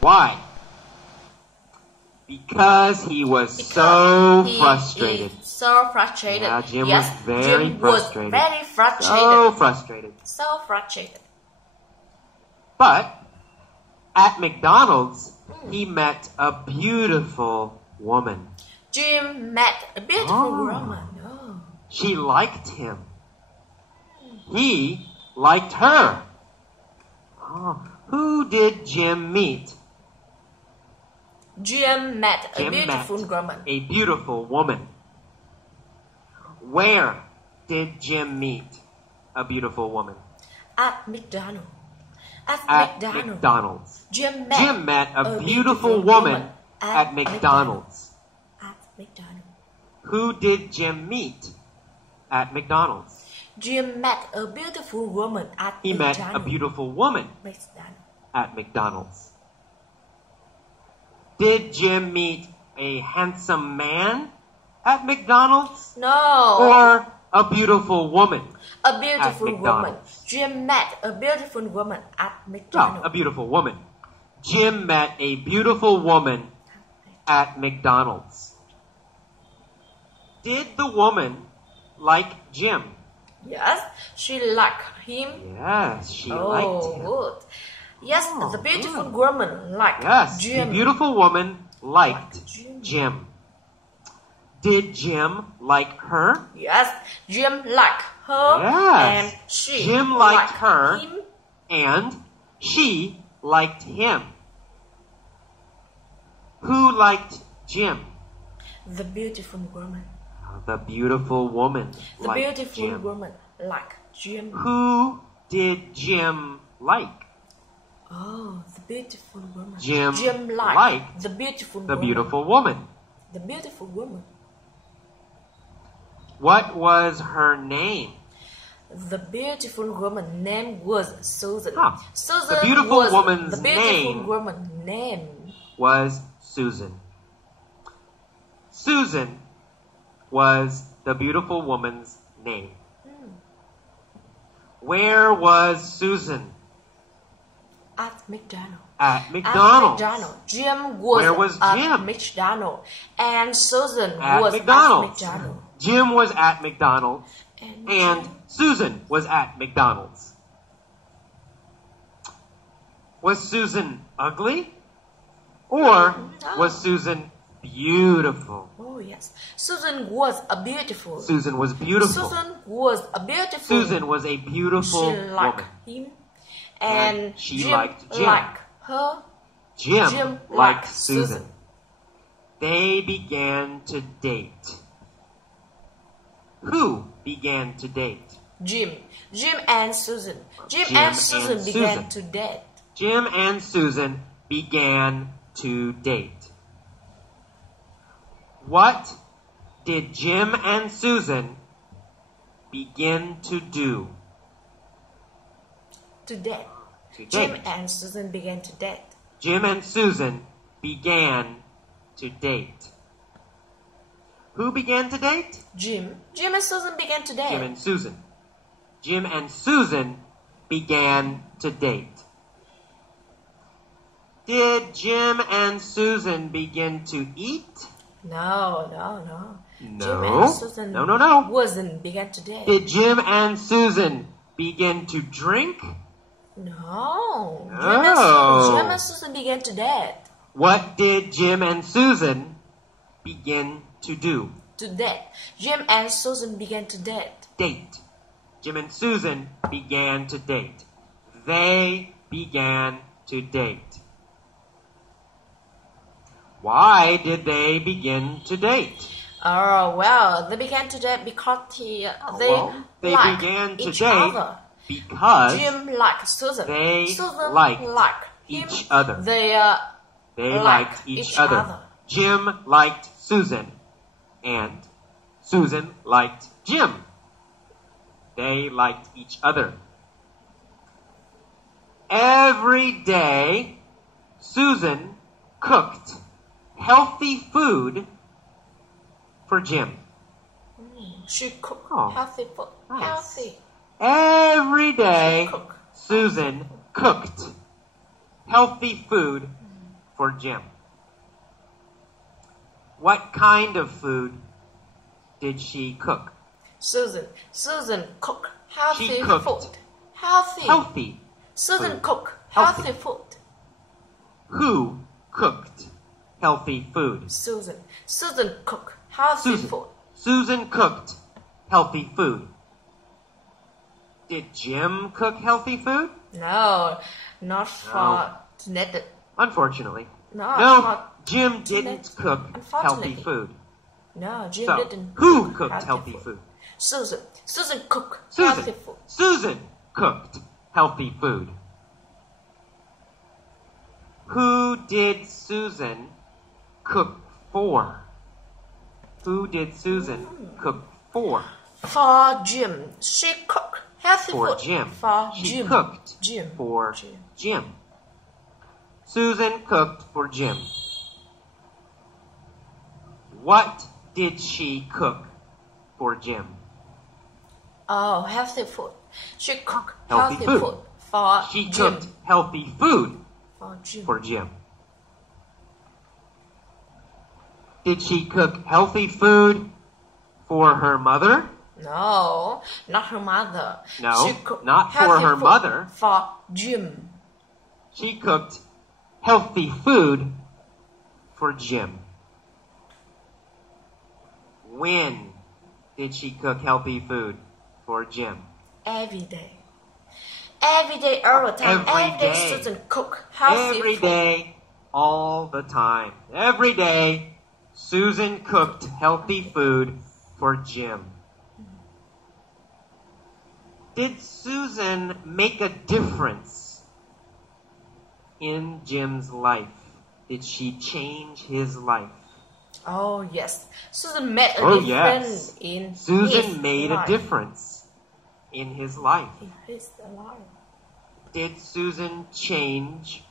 Why? Because he was so frustrated. So frustrated. Yeah, Jim yes, was very Jim frustrated. was very frustrated. So frustrated. So frustrated. But at McDonald's, he met a beautiful woman. Jim met a beautiful woman. Oh. She liked him. He liked her. Oh, who did Jim meet? Jim met a beautiful woman. A beautiful woman. Where did Jim meet a beautiful woman? At McDonald's. At McDonald's. Jim met a beautiful woman at McDonald's. At McDonald's. Who did Jim meet at McDonald's? Jim met a beautiful woman at McDonald's. He met a beautiful woman at McDonald's. Did Jim meet a handsome man at McDonald's? No. Or a beautiful woman? A beautiful woman. Jim met a beautiful woman at McDonald's. No, a beautiful woman. Jim met a beautiful woman at McDonald's. Did the woman like Jim? Yes, she liked him. Yes, she liked him. Good. Yes, the beautiful woman liked Jim. Yes, the beautiful woman liked Jim. Did Jim like her? Yes, Jim liked her. Yes, and she Jim liked her, him. and she liked him. Who liked Jim? The beautiful woman. The beautiful woman. The beautiful woman liked Jim. Who did Jim like? Oh, the beautiful woman. Jim liked the beautiful woman. Beautiful woman. The beautiful woman. What was her name? The beautiful woman's name was Susan. Susan the beautiful woman's name was Susan. Susan was the beautiful woman's name. Where was Susan? At McDonald's. At McDonald's. Jim was Where was at Jim? McDonald's. And Susan at was McDonald's. at McDonald's. Jim was at McDonald's. And Susan was at McDonald's. Was Susan ugly? Or was Susan beautiful? Oh, yes. Susan was a beautiful. Susan was beautiful. Susan was a beautiful. Susan was a beautiful she liked woman. him. And she Jim liked Jim. Liked her. Jim liked Susan. They began to date. Who began to date? Jim. Jim and Susan. Jim and Susan began to date. Jim and Susan began to date. What did Jim and Susan begin to do? To date. Jim and Susan began to date. Jim and Susan began to date. Who began to date? Jim. Jim and Susan began to date. Jim and Susan. Jim and Susan began to date. Did Jim and Susan begin to eat? No. No. Jim and Susan wasn't began to date. Did Jim and Susan begin to drink? No. No. Jim and Susan began to date. What did Jim and Susan begin to do? To date. Jim and Susan began to date. Date. Jim and Susan began to date. They began to date. Why did they begin to date? Oh, well, they began to date because they began to date other. Because Jim liked Susan. Susan liked each other. They liked each other. Jim liked Susan, and Susan liked Jim. They liked each other. Every day, Susan cooked healthy food for Jim. She cooked healthy food. Nice. Healthy. Every day, Susan cooked healthy food for Jim? What kind of food did she cook? Susan cook healthy She cooked food. Healthy. Susan food. cook Healthy. healthy food. Who cooked healthy food? Susan cook healthy food. Susan cooked healthy food. Did Jim cook healthy food? No, not for Nathan. Unfortunately. No, No, Jim didn't cook Unfortunately. healthy food. No, Jim So, didn't. who cooked healthy food? Susan cook healthy food. Susan cooked healthy food. Who did Susan cook for? Who did Susan cook for? For Jim, she cooked healthy For food. Jim. For She Jim. cooked Jim. for Jim. Jim. Susan cooked for Jim. What did she cook for Jim? Oh, healthy food. She cooked Healthy healthy food. food for She Jim. cooked healthy food For Jim. for Jim. Did she cook healthy food for her mother? No, not her mother. No, She cooked not for healthy her food mother. For Jim. She cooked healthy food for Jim. When did she cook healthy food for Jim? Every day. Every day, all the time. Every day. Susan cook healthy Every food. day, all the time. Every day, Susan cooked healthy food for Jim. Did Susan make a difference in Jim's life? Did she change his life? Oh yes, Susan made a Oh, difference yes. in Susan his made life. a difference in his life. In his life. Did Susan change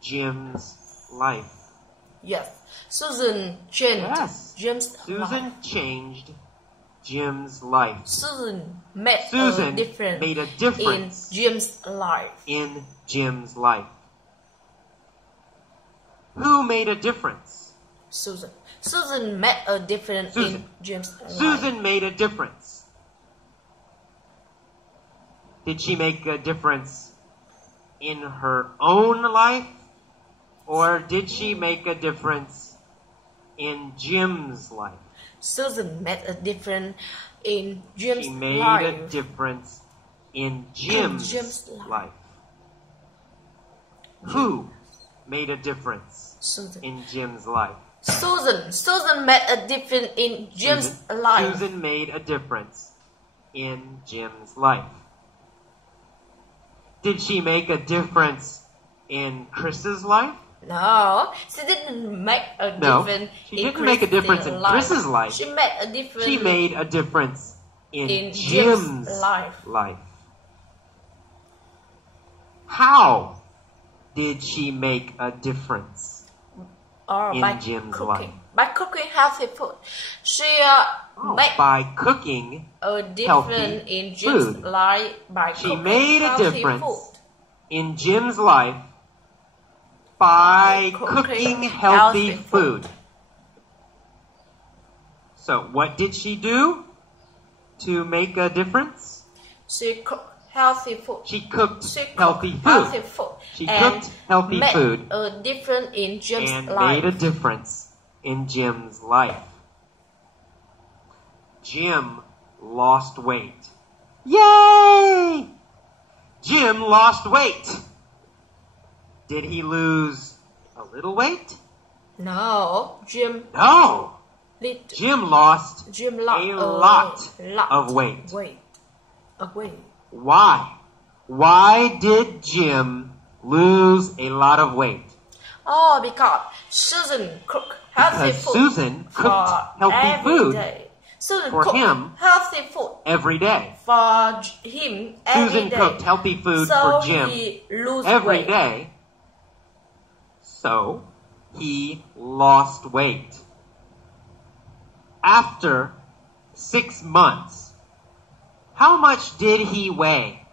Jim's life? Yes, Susan changed Yes. Jim's Susan life. changed Jim's life. Susan made Susan a difference made a in difference Jim's life. in Jim's life. Who made a difference? Susan. Susan made a difference Susan. in Jim's life. Susan made a difference. Did she make a difference in her own life? Or did she make a difference in Jim's life? Susan made a difference in Jim's She made life. a difference in Jim's Jim's life. life. Who made a difference Susan. in Jim's life? Susan made a difference in Jim's life. Susan made a difference in Jim's life. Did she make a difference in Chris's life? No, she didn't make a No, difference she in didn't make a difference in life. Chris's life. She made a difference She made a difference in in Jim's life. How did she make a difference or in by Jim's cooking. life? By cooking healthy food. She made By cooking a difference in Jim's food. life by She cooking made a healthy difference food. in Jim's life by By cooking cooking healthy healthy food. So what did she do to make a difference? She cooked healthy food. She cooked She cooked healthy healthy food. food. She and cooked healthy made food a difference in Jim's and life. made a difference in Jim's life. Jim lost weight. Yay! Jim lost weight. Did he lose a little weight? No, Jim No. lit. Jim lost Jim lost a lot of weight. A weight. Why? Why did Jim lose a lot of weight? Oh, because Susan cooked healthy Because food Susan for cooked healthy every food day. Susan for cooked him healthy food every day. for him every Susan day. cooked healthy food so for Jim he lose every weight. day. So he lost weight. After 6 months, how much did he weigh?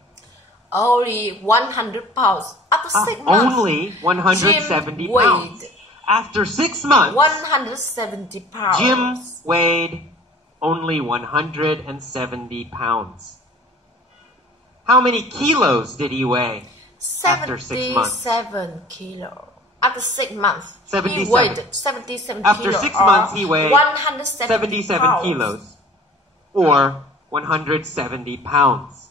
Only 100 pounds. After 6 months, Only 170 Jim pounds. weighed After 6 months, 170 pounds. Jim weighed only 170 pounds. How many kilos did he weigh after 6 months? 77 kilo. After 6 months, 77. he weighed 77 After kilo. 6 months, he weighed 177 pounds. kilos, or 170 pounds.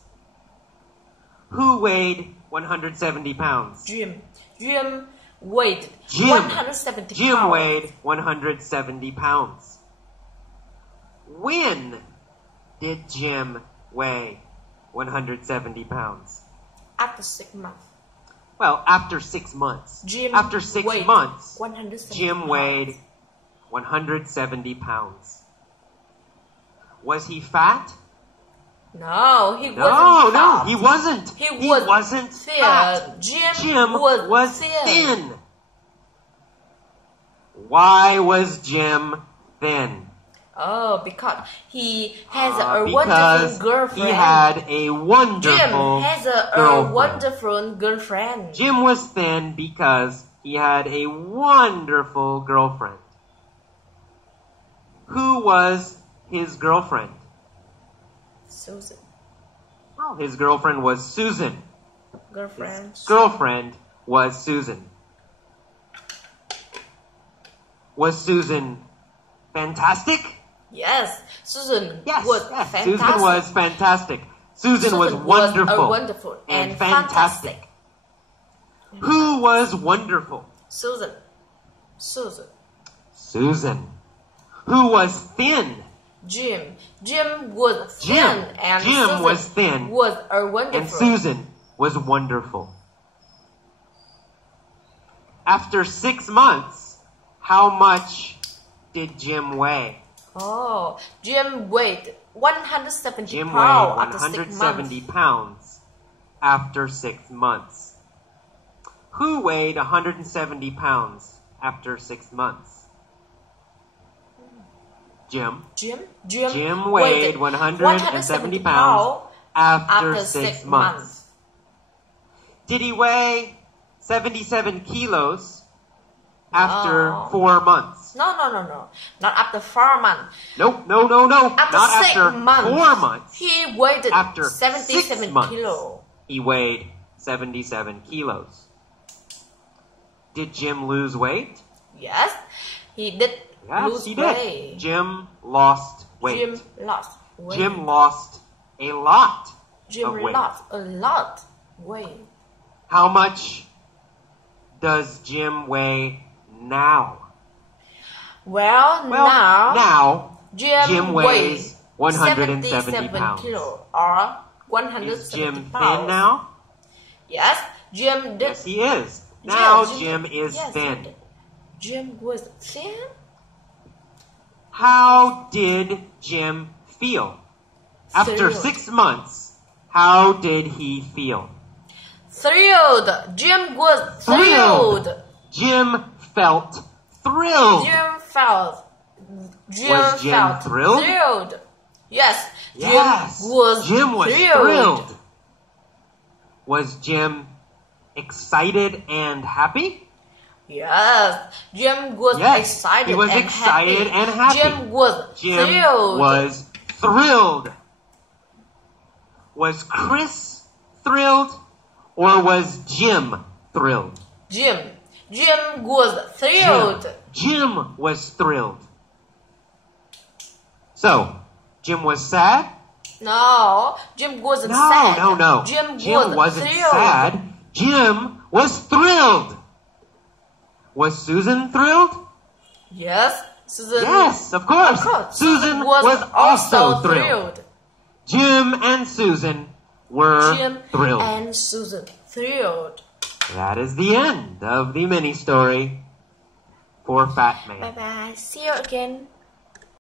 Who weighed 170 pounds? Jim. Jim weighed Jim. 170 Jim pounds. weighed 170 pounds. When did Jim weigh 170 pounds? After 6 months. Well, after 6 months. Jim After 6 weighed months, 170 Jim pounds. weighed 170 pounds. Was he fat? No, he No, wasn't no, fat. he wasn't. He wasn't thin. fat. Jim was thin. Why was Jim thin? Oh, because he has a Because wonderful girlfriend. he had a wonderful Jim has a girlfriend. wonderful girlfriend. Jim was thin because he had a wonderful girlfriend. Who was his girlfriend? Susan. Well, his girlfriend was Susan. Girlfriend. His girlfriend was Susan. Was Susan fantastic? Yes, Susan Yes, was yes. fantastic. Susan was fantastic. Susan was wonderful, wonderful and fantastic. Who was wonderful? Susan. Susan. Susan. Who was thin? Jim. Jim was thin, Jim. and Jim Susan was thin, was a wonderful. and Susan was wonderful. After 6 months, how much did Jim weigh? Oh, Jim weighed 170 Jim pounds weighed after 6 170 months. pounds after 6 months. Who weighed 170 pounds after 6 months? Jim. Jim weighed 170 pounds after 6 months. Did he weigh 77 kilos after 4 months? No. Not after 4 months. Nope, no. After Not 6 after months. 4 months. He weighed After 77 6 months, kilos. he weighed 77 kilos. Did Jim lose weight? Yes, he did Yes, lose he did. weight. Jim lost weight. Jim lost weight. Jim lost a lot Jim of weight. lost a lot weight. How much does Jim weigh now? Well, now Jim weighs 170 77 pounds. kilos or 170 Is Jim pounds. thin now? Yes, Jim did. Yes, he is. Now Yes, Jim is yes, thin. Jim was thin? How did Jim feel? After Thrilled. 6 months, how did he feel? Thrilled. Jim was thrilled. Jim felt thrilled. Jim felt. Was Jim felt thrilled? Yes. Yes. Jim was thrilled. Was Jim excited and happy? Yes. Jim was Yes, excited he was and excited happy. and happy. Jim was Jim thrilled. was thrilled. Was Chris thrilled, or was Jim thrilled? Jim was thrilled. Jim was thrilled. So, Jim was sad? No, Jim wasn't sad. No. Jim wasn't thrilled. sad. Jim was thrilled. Was Susan thrilled? Yes, Susan. Yes, of course. Susan was also thrilled. Jim and Susan were Jim thrilled. and Susan thrilled. That is the end of the mini story for Fat Man. Bye bye. See you again.